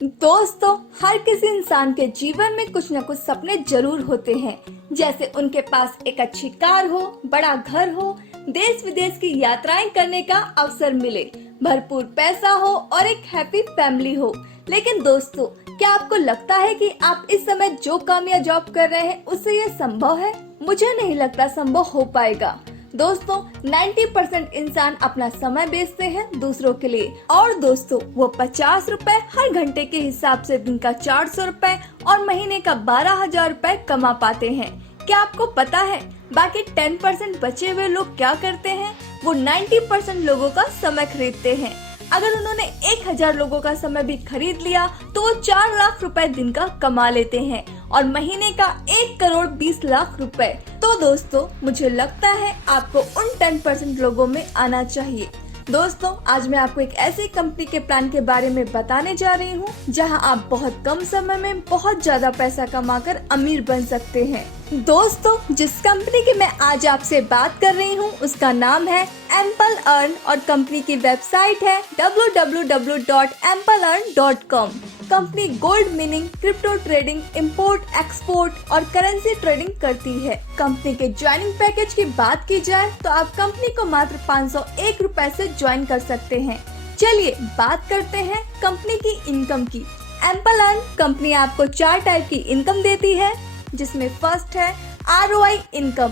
दोस्तों, हर किसी इंसान के जीवन में कुछ न कुछ सपने जरूर होते हैं। जैसे उनके पास एक अच्छी कार हो, बड़ा घर हो, देश विदेश की यात्राएं करने का अवसर मिले, भरपूर पैसा हो और एक हैप्पी फैमिली हो। लेकिन दोस्तों, क्या आपको लगता है कि आप इस समय जो काम या जॉब कर रहे हैं उससे ये संभव है? मुझे नहीं लगता संभव हो पाएगा। दोस्तों, 90% इंसान अपना समय बेचते हैं दूसरों के लिए, और दोस्तों वो 50 रुपए हर घंटे के हिसाब से दिन का 400 रुपए और महीने का 12,000 रुपए कमा पाते हैं। क्या आपको पता है बाकी 10% बचे हुए लोग क्या करते हैं? वो 90% लोगों का समय खरीदते हैं। अगर उन्होंने 1000 लोगों का समय भी खरीद लिया तो वो 4 लाख रुपए दिन का कमा लेते हैं और महीने का 1 करोड़ 20 लाख रुपए। तो दोस्तों, मुझे लगता है आपको उन 10% लोगों में आना चाहिए। दोस्तों, आज मैं आपको एक ऐसी कंपनी के प्लान के बारे में बताने जा रही हूँ जहाँ आप बहुत कम समय में बहुत ज्यादा पैसा कमाकर अमीर बन सकते हैं। दोस्तों, जिस कंपनी की मैं आज आपसे बात कर रही हूँ उसका नाम है एम्पल अर्न और कंपनी की वेबसाइट है www.ampleearn.com। Company gold meaning, crypto trading, import export और करेंसी ट्रेडिंग करती है। कंपनी के ज्वाइनिंग पैकेज की बात की जाए तो आप कंपनी को मात्र 501 रुपए से ज्वाइन कर सकते हैं। चलिए बात करते हैं कंपनी की इनकम की। एम्पल अर्न कंपनी आपको 4 टाइप की इनकम देती है, जिसमें फर्स्ट है ROI इनकम,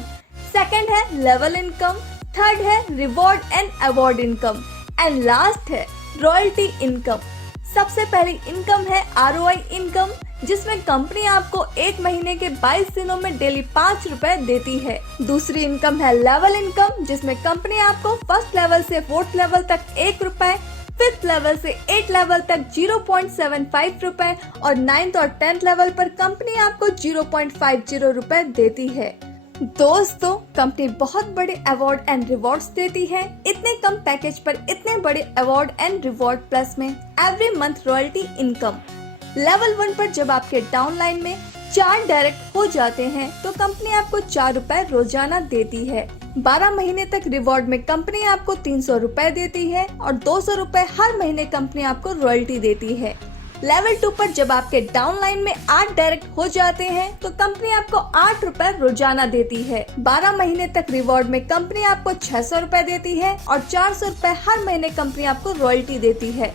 सेकंड है लेवल इनकम, थर्ड है reward and award income and last है रॉयल्टी इनकम। सबसे पहली इनकम है ROI इनकम, जिसमें कंपनी आपको एक महीने के 22 दिनों में डेली 5 रुपए देती है। दूसरी इनकम है लेवल इनकम, जिसमें कंपनी आपको फर्स्ट लेवल से 4th लेवल तक 1 रुपए, 5th लेवल से 8 लेवल तक 0.75 रुपए और 9th और 10th लेवल पर कंपनी आपको 0.50 रुपए देती है। दोस्तों, कंपनी बहुत बड़े अवार्ड एंड रिवॉर्ड्स देती है। इतने कम पैकेज पर इतने बड़े अवार्ड एंड रिवॉर्ड, प्लस में every month royalty income. Level 1 पर जब आपके डाउनलाइन में 4 डायरेक्ट हो जाते हैं तो कंपनी आपको 4 रुपए रोजाना देती है। 12 महीने तक रिवॉर्ड में कंपनी आपको 300 रुपए देती है और 200 रुपए हर महीने कंपनी आपको रॉयल्टी देती है। लेवल 2 पर जब आपके डाउनलाइन में 8 डायरेक्ट हो जाते हैं तो कंपनी आपको 8 रुपए रोजाना देती है। 12 महीने तक रिवॉर्ड में कंपनी आपको 600 रुपए देती है और 400 रुपए हर महीने कंपनी आपको रॉयल्टी देती है।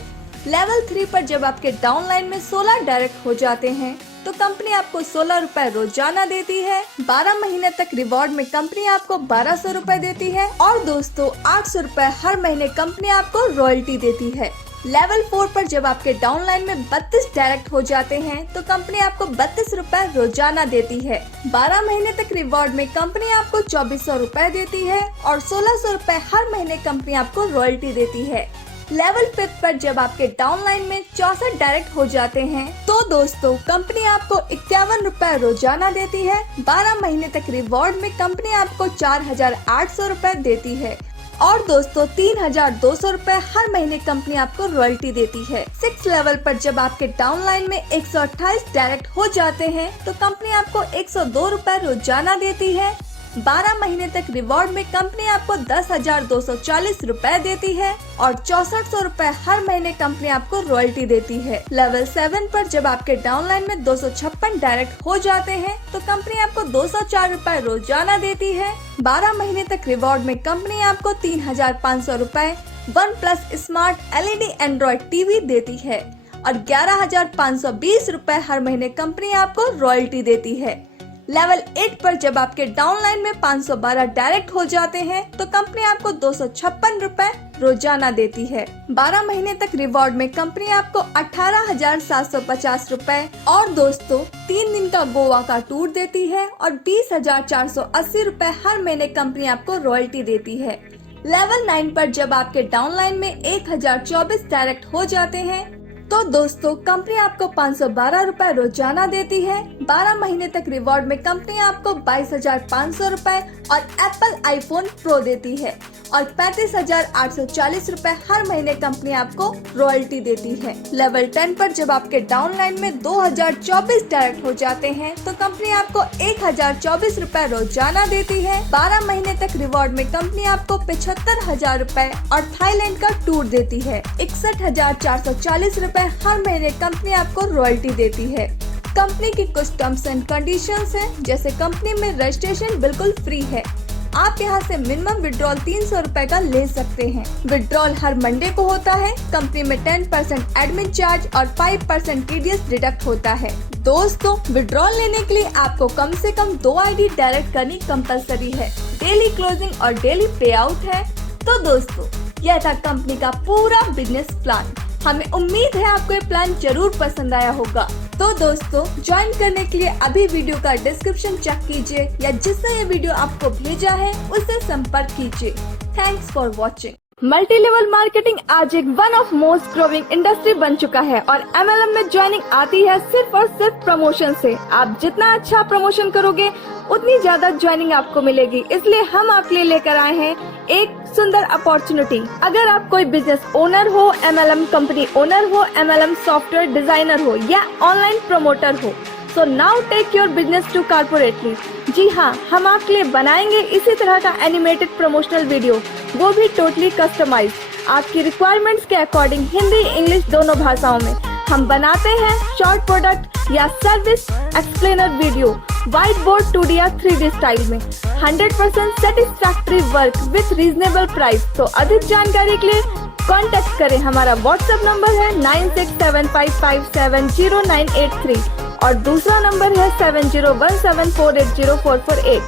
लेवल 3 पर जब आपके डाउनलाइन में 16 डायरेक्ट हो जाते हैं तो कंपनी आपको 16 रुपए रोजाना देती है। 12 महीने तक रिवॉर्ड में कंपनी आपको 1200 रुपए देती है और दोस्तों 800 रुपए हर महीने कंपनी आपको रॉयल्टी देती है। लेवल 4 पर जब आपके डाउनलाइन में 32 डायरेक्ट हो जाते हैं तो कंपनी आपको 32 रुपए रोजाना देती है। 12 महीने तक रिवॉर्ड में कंपनी आपको 2400 रुपए देती है और 1600 रुपए हर महीने कंपनी आपको रॉयल्टी देती है। लेवल 5 पर जब आपके डाउनलाइन में 64 डायरेक्ट हो जाते हैं तो दोस्तों कंपनी आपको 51 रुपए रोजाना देती है। 12 महीने तक रिवॉर्ड में कंपनी आपको 4800 रुपए देती है और दोस्तों 3200 रुपए हर महीने कंपनी आपको रॉयल्टी देती है। 6 लेवल पर जब आपके डाउनलाइन में 128 डायरेक्ट हो जाते हैं तो कंपनी आपको 102 रुपए रोजाना देती है। 12 महीने तक रिवॉर्ड में कंपनी आपको 10,240 रुपए देती है और 6400 रुपए हर महीने कंपनी आपको रॉयल्टी देती है। लेवल 7 पर जब आपके डाउनलाइन में 256 डायरेक्ट हो जाते हैं तो कंपनी आपको 204 रुपए रोजाना देती है। 12 महीने तक रिवॉर्ड में कंपनी आपको 3500 रुपए OnePlus smart LED Android TV देती है और 11,520 रुपए हर महीने कंपनी आपको रॉयल्टी देती है। लेवल 8 पर जब आपके डाउनलाइन में 512 डायरेक्ट हो जाते हैं तो कंपनी आपको 256 रुपए रोजाना देती है। 12 महीने तक रिवॉर्ड में कंपनी आपको 18,750 रुपए और दोस्तों 3 दिन का गोवा का टूर देती है और 20,480 रुपए हर महीने कंपनी आपको रॉयल्टी देती है। लेवल 9 पर जब आपके डाउनलाइन में 1024 डायरेक्ट हो जाते हैं तो दोस्तों कंपनी आपको 512 रुपए रोजाना देती है। 12 महीने तक रिवॉर्ड में कंपनी आपको 22,500 रुपए और एप्पल आईफोन प्रो देती है और 35,840 रुपए हर महीने कंपनी आपको रॉयल्टी देती है। लेवल 10 पर जब आपके डाउनलाइन में 2024 डायरेक्ट हो जाते हैं तो कंपनी आपको 1,024 रुपए रोजाना देती है। 12 महीने तक रिवॉर्ड में कंपनी आपको 75,000 रुपए और थाईलैंड का टूर देती है। 61,440 रुपए रुपए हर महीने कंपनी आपको रॉयल्टी देती है। कंपनी की कुछ टर्म्स एंड कंडीशंस हैं, जैसे कंपनी में रजिस्ट्रेशन बिल्कुल फ्री है। आप यहां से मिनिमम विड्रॉल 300 रुपए का ले सकते हैं। विड्रॉल हर मंडे को होता है। कंपनी में 10% एडमिन चार्ज और 5% टीडीएस डिडक्ट होता है। दोस्तों, विड्रॉल लेने के लिए आपको कम से कम 2 आईडी डायरेक्ट करनी कंपलसरी है। डेली क्लोजिंग और डेली पे आउट है। तो दोस्तों, यह था कंपनी का पूरा बिजनेस प्लान। हमें उम्मीद है आपको ये प्लान जरूर पसंद आया होगा। तो दोस्तों, ज्वाइन करने के लिए अभी वीडियो का डिस्क्रिप्शन चेक कीजिए या जिसने ये वीडियो आपको भेजा है उससे संपर्क कीजिए। Thanks for watching. Multi level marketing आज एक one of most growing industry बन चुका है और MLM में ज्वाइनिंग आती है सिर्फ और सिर्फ प्रमोशन से। आप जितना अच्छा प्रमोशन करोगे उतनी ज्यादा ज्वाइनिंग आपको मिलेगी। इसलिए हम आपके लिए लेकर आए हैं एक सुंदर अपॉर्चुनिटी। अगर आप कोई बिजनेस ओनर हो, MLM कंपनी ओनर हो, MLM सॉफ्टवेयर डिजाइनर हो या ऑनलाइन प्रमोटर हो, so now take your business to corporately. जी हाँ, हम आपके लिए बनाएंगे इसी तरह का एनिमेटेड प्रमोशनल वीडियो, वो भी टोटली कस्टमाइज आपकी रिक्वायरमेंट्स के अकॉर्डिंग, हिंदी इंग्लिश दोनों भाषाओं में। हम बनाते हैं शॉर्ट प्रोडक्ट या service explainer video white board 2D या 3D स्टाइल में। 100% satisfactory work with reasonable price. तो अधिक जानकारी के लिए कांटेक्ट करें। हमारा व्हाट्सएप नंबर है 9675570983 और दूसरा नंबर है 7017480448।